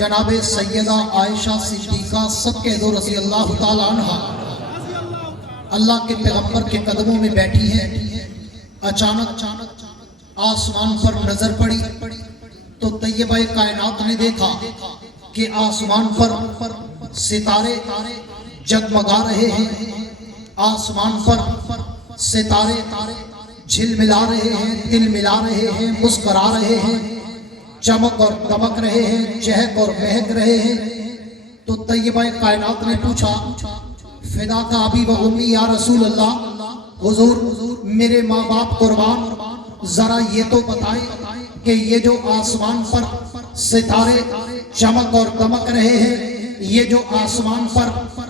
जनाब सैयदा आयशा सिद्दीका सबके दो रज़ी अल्लाह ताला अन्हा अल्लाह के पैगंबर के कदमों में बैठी हैं। अचानक आसमान पर नजर पड़ी तो तैयबा कायनात ने देखा कि आसमान पर सितारे जगमगा रहे हैं, आसमान पर सितारे झिलमिला रहे हैं, तिल मिला रहे हैं, मुस्कुरा रहे हैं, चमक और दमक रहे हैं, चहक और महक रहे हैं। तो तैयबा कायनात ने पूछा, फिदा का अबी व उम्मी या रसूल अल्लाह, हुजूर मेरे माँ बाप कुर्बान, जरा ये तो बताएं कि ये जो आसमान पर सितारे चमक और दमक रहे हैं, ये जो आसमान पर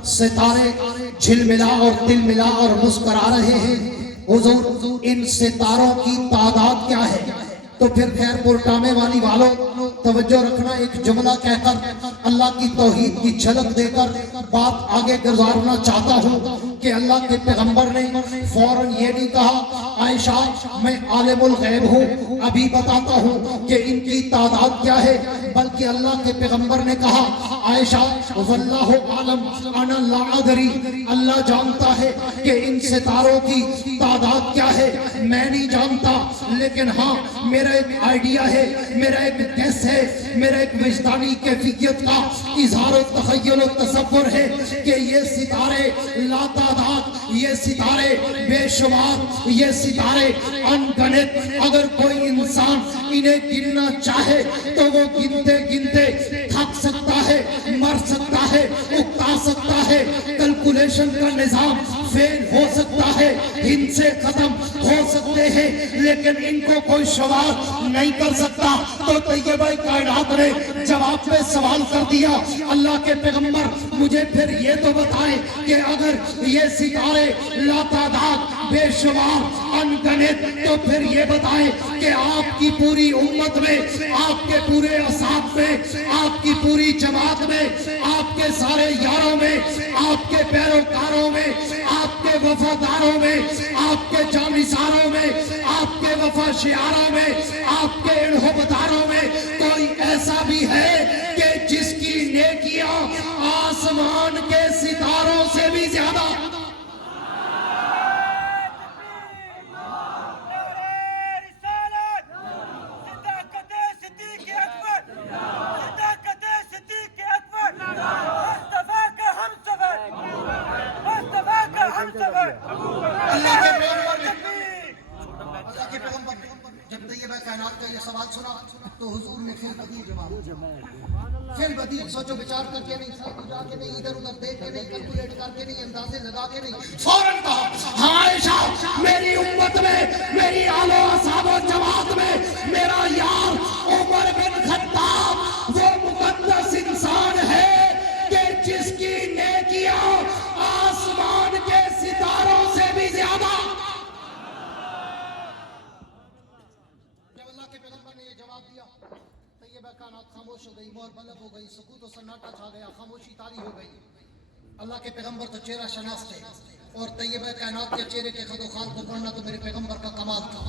सितारे झिलमिला और तिल मिला और मुस्कुरा रहे हैं, हुजूर इन सितारों की तादाद क्या है? तो फिर खैरपुर टामे वाली वालों तवज्जो रखना, एक जुमला कहकर अल्लाह की तौहीद की झलक देकर बात आगे गुजारना चाहता हूँ कि अल्लाह के पैगंबर ने फौरन ये नहीं कहा आयशा मैं आलिमुल गैब हूँ, अभी बताता हूँ कि इनकी तादाद क्या है, बल्कि अल्लाह के पैगंबर ने कहा आयशा वल्लाहु आलम अना ला अदरी, अल्लाह जानता है कि इन सितारों की तादाद क्या है, मैं नहीं जानता, लेकिन हाँ मेरा एक आइडिया है, मेरा एक गेस है, मेरा एक विजदानी कैफियत का इजहार और तखय्युल और तसव्वुर है कि ये सितारे लातादाद, ये सितारे बेशुमार, ये सितारे अनगिनत, अगर कोई इंसान इन्हें गिनना चाहे तो वो गिनते गिनते थक सकता है, मर सकता है, उकता सकता है, कैलकुलेशन का निजाम फेल हो सकता है, इनसे खत्म हो सकते हैं, लेकिन इनको कोई सवाल नहीं कर सकता। तो तैयबा कायनात ने जवाब पे सवाल कर दिया, अल्लाह के पैगंबर मुझे फिर ये तो बताएं कि अगर ये सितारे लातादाद बेशुमार अनगिनत, तो फिर ये बताएं कि आपकी पूरी उम्मत में, आपके पूरे असाब में, आपकी पूरी जमात में, आपके सारे यारों में, आपके पैरोकारों में, आपके वफादारों में, आपके जानिसारों में, आपके वफाशियारों में, आपके इन्होबदारों में कोई ऐसा भी है कि जिसकी नेकियां आसमान के सितारों से भी ज्यादा? जब तैयबा कायनात का ये सवाल सुना तो हुजूर ने फिर बदील जवाब, फिर बदील सोचो विचार करके नहीं, जाके नहीं, इधर उधर देख के नहीं, कैलकुलेट करके नहीं, अंदाजे लगा के नहीं, फौरन कहा हाँ आयशा मेरी उम्मत में, मेरी आलो असहाबो जमात में मेरा यार उमर बिन खत्ताब वो मुकद्दस इंसान है कि जिसकी नेकियां आसमान के सितारों से भी ज्यादा। जवाब दिया, तैयबा कायनात खामोश हो गई, मोहर बलब हो गई, सुकूत और सन्नाटा छा गया, खामोशी तारी हो गई। अल्लाह के पैगंबर तो चेहरा शनास थे और तैयबा कायनात के चेहरे के खदोखाल को पढ़ना तो मेरे पैगंबर का कमाल था।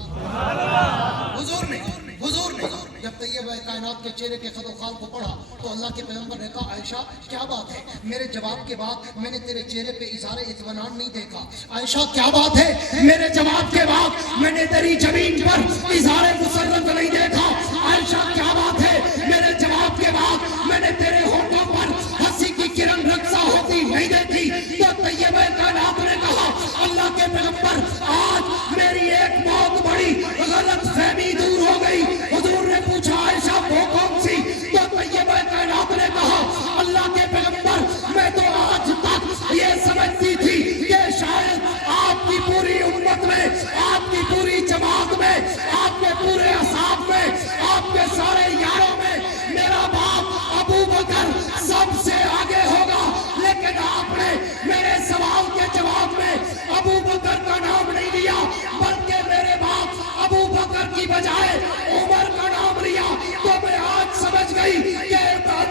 हुजूर ने जब तैयबा कायनात के चेहरे के खदोखाल को पढ़ा तो अल्लाह के पैगंबर ने कहा आयशा क्या बात है, मेरे जवाब के बाद मैंने तेरे चेहरे पे इज़हारे इत्मीनान नहीं देखा। आयशा क्या बात है, मेरे जवाब के बाद मैंने तेरी जमीन पर इज़हारे मुसर्रत नहीं देखा। आयशा क्या बात है, मेरे जवाब के बाद मैंने तेरे होठों पर हंसी की किरण रक्सा होती नहीं देखी। तो तैयबा कायनात ने कहा अल्लाह के पैगंबर आज मेरी एक बहुत बड़ी गलत फहमी दूर हो गई। हुजूर ने पूछा आयशा वो कौन सी? तो तैयबा कायनात ने कहा अल्लाह के पैगंबर मैं तो आज तक ये समझती थी कि शायद आपकी पूरी उम्मत में, आपकी पूरी जमात में, आपके पूरे असाब में, आपके सारे यारों में मेरा बाप अबू बकर सबसे आगे होगा, लेकिन आपने मेरे सवाल के जवाब में अबू बकर का नाम नहीं लिया, बल्कि मेरे बाप अबू बकर की बजाय उमर का नाम लिया। तो मैं आज समझ गई कि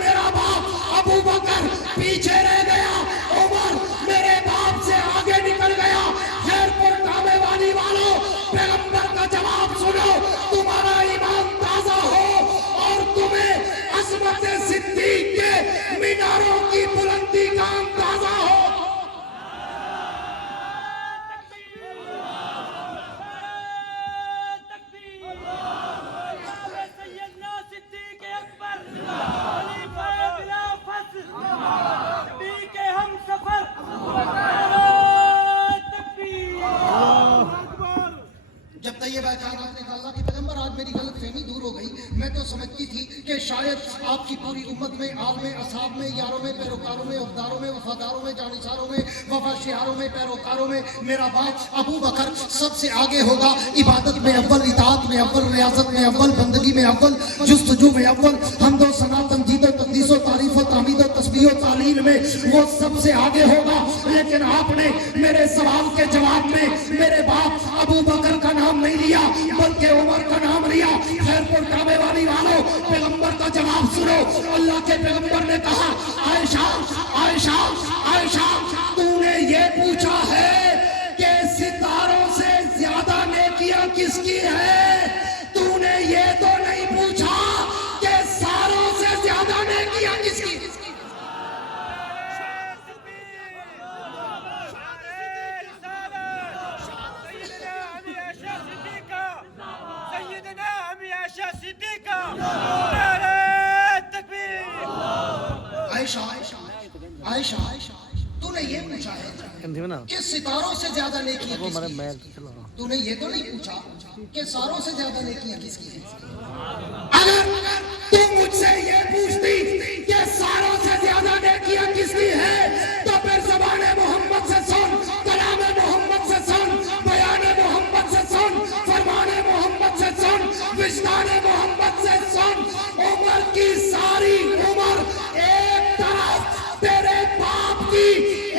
मेरा बाप अबू बकर पीछे रह गया, उमर मेरे बाप से आगे निकल गया। खैरपुर टामे वाली वालों पैगंबर का जवाब सुनो, तुम्हारा ईमान ताजा हो और तुम्हें असमत सिद्दीक पूरी उम्मत में, आल में, असहाब में, यारों में, पैरोकारों में, अब्दारों में, वफादारों में, जानिसारों में, वफाशियारों में, पैरोकारों में मेरा बाप अबू बकर सबसे आगे होगा। इबादत में अव्वल, इताअत में अव्वल, रियाजत में अव्वल, बंदगी में अव्वल, जुस्तजू में अव्वल, हम्दो सना, तमजीद, तकदीस, तारीफ, तामीद, तस्बीह, तालील में वो सबसे आगे होगा। लेकिन आपने मेरे सवाल के जवाब में मेरे बाप अबू बकर का नाम नहीं लिया, बल्कि उमर का नाम लिया। खैरपुर काबे वाली वालों, पैगंबर का जवाब सुनो। अल्लाह के पैगंबर ने कहा, आयशा आयशा आयशा, तूने ये पूछा है कि सितारों से ज्यादा नेकियां किसकी है? तूने ये तो नहीं पूछा कि सारों से ज्यादा नेकियां किसकी? आयशा आयशा आयशा, तूने ये पूछा है कि सितारों से ज्यादा नेकियां किसकी है? तूने ये तो नहीं पूछा कि सारों से ज्यादा नेकियां किसकी है? अगर तू मुझसे ये पूछती कि सारों से ज्यादा नेकियां किसकी है, तो फिर ज़बाने मोहम्मद से सुन, कलामे मोहम्मद से सुन, बयाने मोहम्मद से सुन, फरमाने मोहम्मद से सुन, विजदाने मोहम्मद से सुन। उमर की सारी उम्र एक तरफ, तेरे बाप की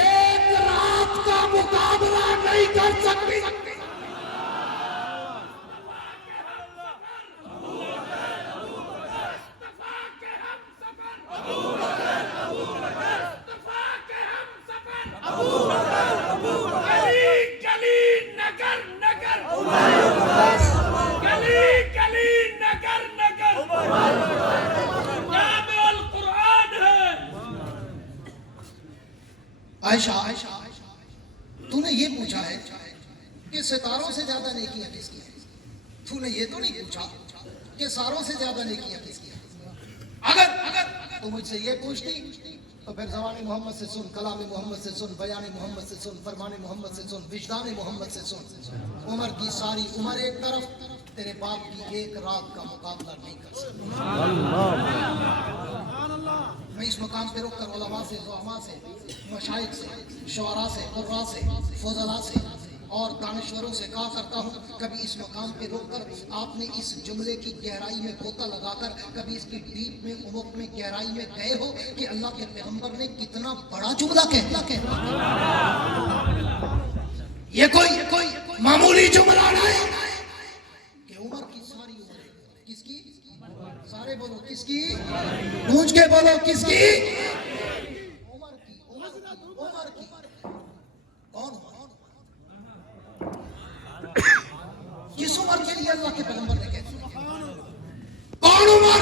एक रात का मुकाबला नहीं कर सकती। आयशा आयशा, तूने ये पूछा है कि सितारों से ज्यादा नेकियां किसकी है? तूने ये तो नहीं पूछा कि सारों से ज्यादा नेकियां किसकी है? अगर तू मुझसे ये पूछती तो फिर ज़बाने मोहम्मद से सुन, कलामे मोहम्मद से सुन, बयाने मोहम्मद से सुन, फरमाने मोहम्मद से सुन, विजदाने मोहम्मद से सुन। उमर की सारी उम्र एक तरफ, तेरे बाप की एक रात का मुकाबला नहीं कर सकती। मैं इस मकाम पे रुक कर उलमा से, ज़ुअमा से, मशाइख से, शुअरा से, कुर्रा से, फुज़ला से और दानिश्वरों से कहा करता हूँ, कभी इस मकाम पे रुक कर आपने इस जुमले की गहराई में गोता लगाकर कभी इसकी डीप में, उमुक में, गहराई में गए हो कि अल्लाह के पैगंबर ने कितना बड़ा जुमला कहता। ये कोई मामूली जुमला नहीं कि उमर की सारी उम्र किसकी? सारे बोलो किसकी? गूंज के बोलो किसकी? उमर की। कौन? किस उम्र के लिए अल्लाह के पैगंबर ने कहा? कौन उमर?